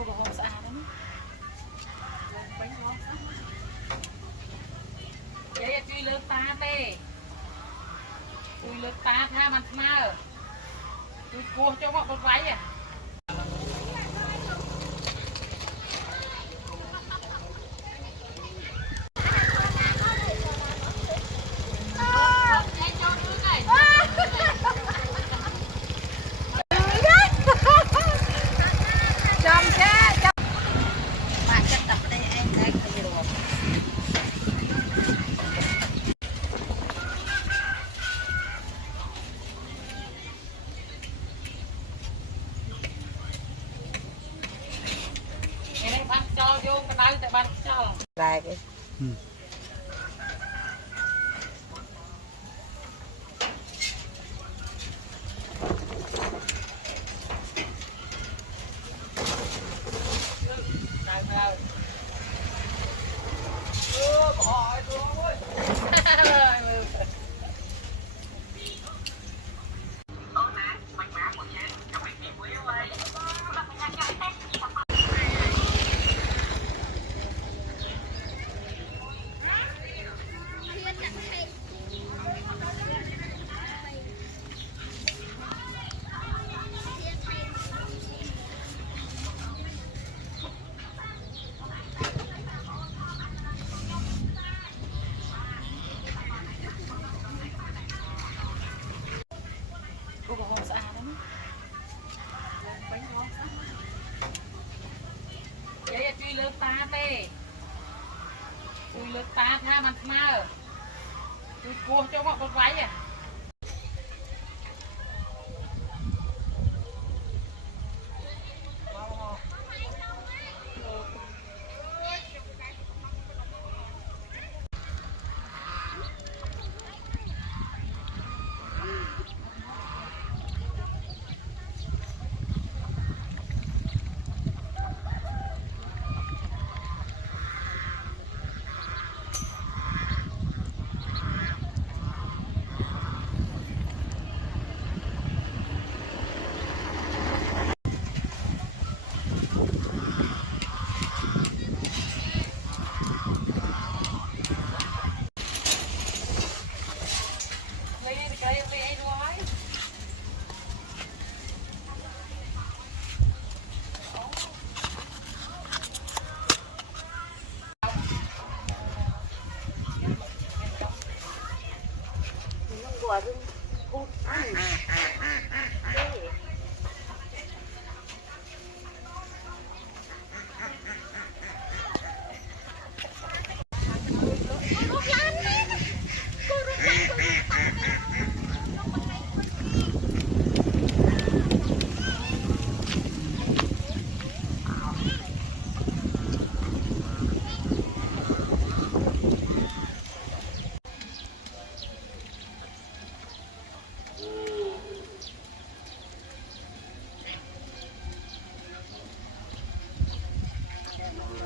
Cô bảo không xa lắm. Bánh ngon lắm. Vậy chui lớn ta tê. Chui lớn ta tha mặt mơ. Chui cua cho bọn con váy à. Bạn cho vô cái đáy tại bạn cho lại cái cô bảo không xa lắm. Bánh ngon lắm. Vậy chui lớn ta tê. Chui lớn ta tha mặt mơ. Chui cua cho bọn con váy à.